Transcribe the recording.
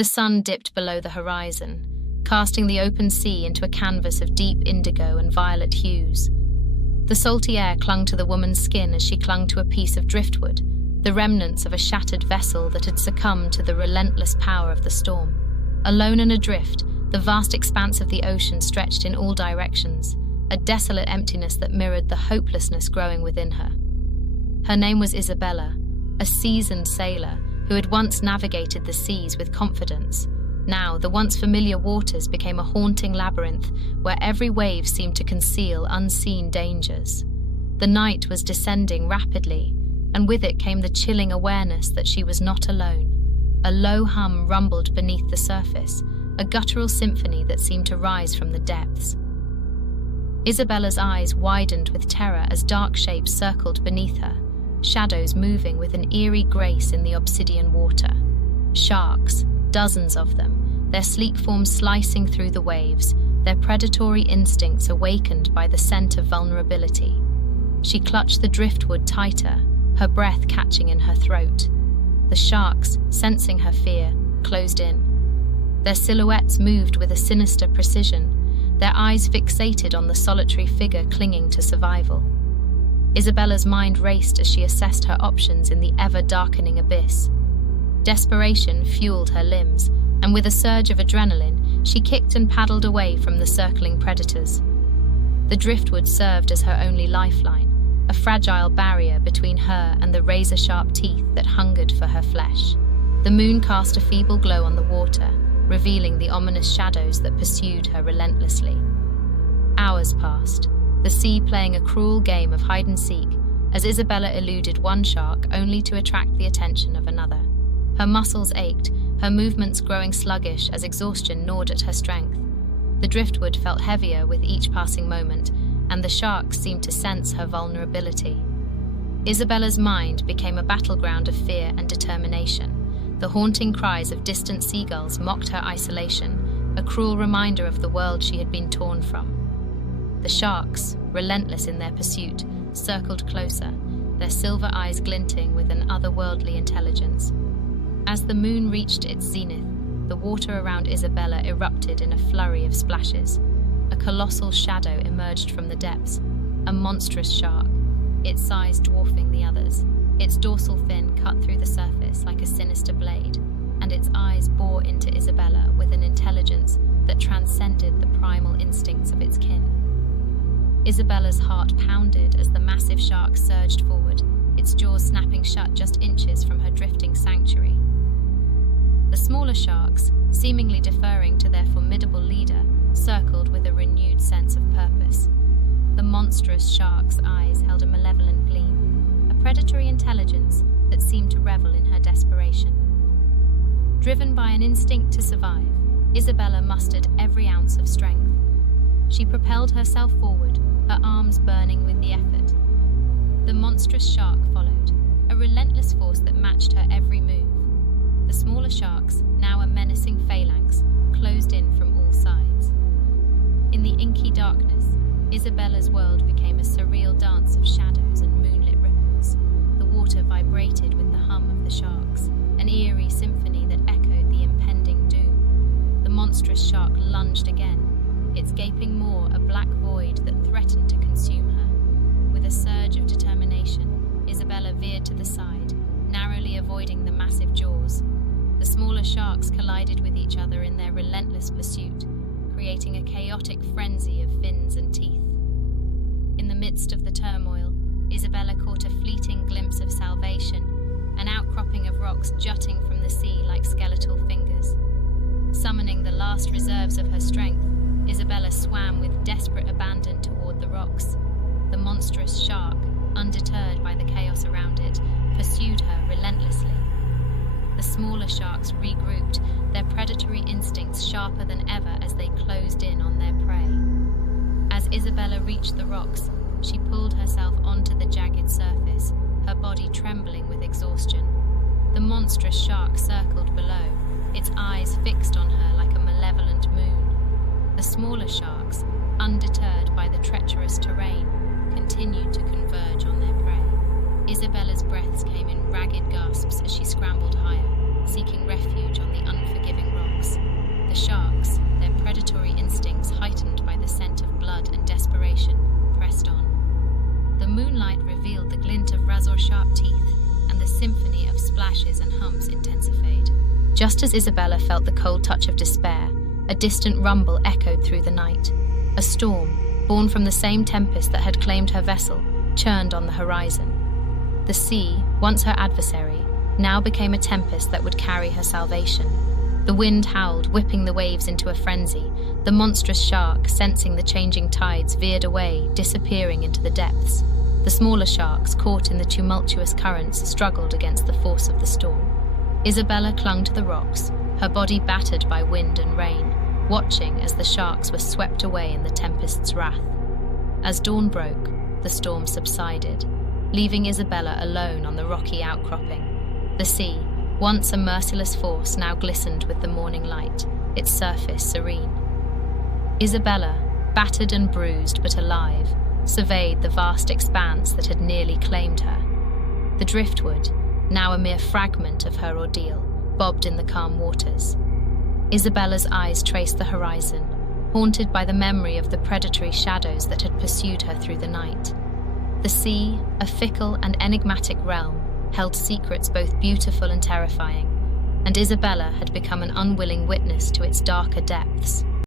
The sun dipped below the horizon, casting the open sea into a canvas of deep indigo and violet hues. The salty air clung to the woman's skin as she clung to a piece of driftwood, the remnants of a shattered vessel that had succumbed to the relentless power of the storm. Alone and adrift, the vast expanse of the ocean stretched in all directions, a desolate emptiness that mirrored the hopelessness growing within her. Her name was Isabella, a seasoned sailor who had once navigated the seas with confidence. Now, the once familiar waters became a haunting labyrinth where every wave seemed to conceal unseen dangers. The night was descending rapidly, and with it came the chilling awareness that she was not alone. A low hum rumbled beneath the surface, a guttural symphony that seemed to rise from the depths. Isabella's eyes widened with terror as dark shapes circled beneath her, shadows moving with an eerie grace in the obsidian water. Sharks, dozens of them, their sleek forms slicing through the waves, their predatory instincts awakened by the scent of vulnerability. She clutched the driftwood tighter, her breath catching in her throat. The sharks, sensing her fear, closed in. Their silhouettes moved with a sinister precision, their eyes fixated on the solitary figure clinging to survival. Isabella's mind raced as she assessed her options in the ever-darkening abyss. Desperation fueled her limbs, and with a surge of adrenaline, she kicked and paddled away from the circling predators. The driftwood served as her only lifeline, a fragile barrier between her and the razor-sharp teeth that hungered for her flesh. The moon cast a feeble glow on the water, revealing the ominous shadows that pursued her relentlessly. Hours passed, the sea playing a cruel game of hide-and-seek as Isabella eluded one shark only to attract the attention of another. Her muscles ached, her movements growing sluggish as exhaustion gnawed at her strength. The driftwood felt heavier with each passing moment, and the sharks seemed to sense her vulnerability. Isabella's mind became a battleground of fear and determination. The haunting cries of distant seagulls mocked her isolation, a cruel reminder of the world she had been torn from. The sharks, relentless in their pursuit, circled closer, their silver eyes glinting with an otherworldly intelligence. As the moon reached its zenith, the water around Isabella erupted in a flurry of splashes. A colossal shadow emerged from the depths, a monstrous shark, its size dwarfing the others. Its dorsal fin cut through the surface like a sinister blade, and its eyes bore into Isabella with an intelligence that transcended the primal instincts of its kin. Isabella's heart pounded as the massive shark surged forward, its jaws snapping shut just inches from her drifting sanctuary. The smaller sharks, seemingly deferring to their formidable leader, circled with a renewed sense of purpose. The monstrous shark's eyes held a malevolent gleam, a predatory intelligence that seemed to revel in her desperation. Driven by an instinct to survive, Isabella mustered every ounce of strength. She propelled herself forward, her arms burning with the effort. The monstrous shark followed, a relentless force that matched her every move. The smaller sharks, now a menacing phalanx, closed in from all sides. In the inky darkness, Isabella's world became a surreal dance of shadows and moonlit ripples. The water vibrated with the hum of the sharks, an eerie symphony that echoed the impending doom. The monstrous shark lunged again, its gaping maw a black void that threatened to consume her. With a surge of determination, Isabella veered to the side, narrowly avoiding the massive jaws. The smaller sharks collided with each other in their relentless pursuit, creating a chaotic frenzy of fins and teeth. In the midst of the turmoil, Isabella caught a fleeting glimpse of salvation, an outcropping of rocks jutting from the sea like skeletal fingers. Summoning the last reserves of her strength, Isabella swam with desperate abandon toward the rocks. The monstrous shark, undeterred by the chaos around it, pursued her relentlessly. The smaller sharks regrouped, their predatory instincts sharper than ever as they closed in on their prey. As Isabella reached the rocks, she pulled herself onto the jagged surface, her body trembling with exhaustion. The monstrous shark circled below, its eyes fixed on her like a malevolent moon. The smaller sharks, undeterred by the treacherous terrain, continued to converge on their prey. Isabella's breaths came in ragged gasps as she scrambled higher, seeking refuge on the unforgiving Just as Isabella felt the cold touch of despair, a distant rumble echoed through the night. A storm, born from the same tempest that had claimed her vessel, churned on the horizon. The sea, once her adversary, now became a tempest that would carry her salvation. The wind howled, whipping the waves into a frenzy. The monstrous shark, sensing the changing tides, veered away, disappearing into the depths. The smaller sharks, caught in the tumultuous currents, struggled against the force of the storm. Isabella clung to the rocks, her body battered by wind and rain, watching as the sharks were swept away in the tempest's wrath. As dawn broke, the storm subsided, leaving Isabella alone on the rocky outcropping. The sea, once a merciless force, now glistened with the morning light, its surface serene. Isabella, battered and bruised but alive, surveyed the vast expanse that had nearly claimed her. The driftwood, now a mere fragment of her ordeal, bobbed in the calm waters. Isabella's eyes traced the horizon, haunted by the memory of the predatory shadows that had pursued her through the night. The sea, a fickle and enigmatic realm, held secrets both beautiful and terrifying, and Isabella had become an unwilling witness to its darker depths.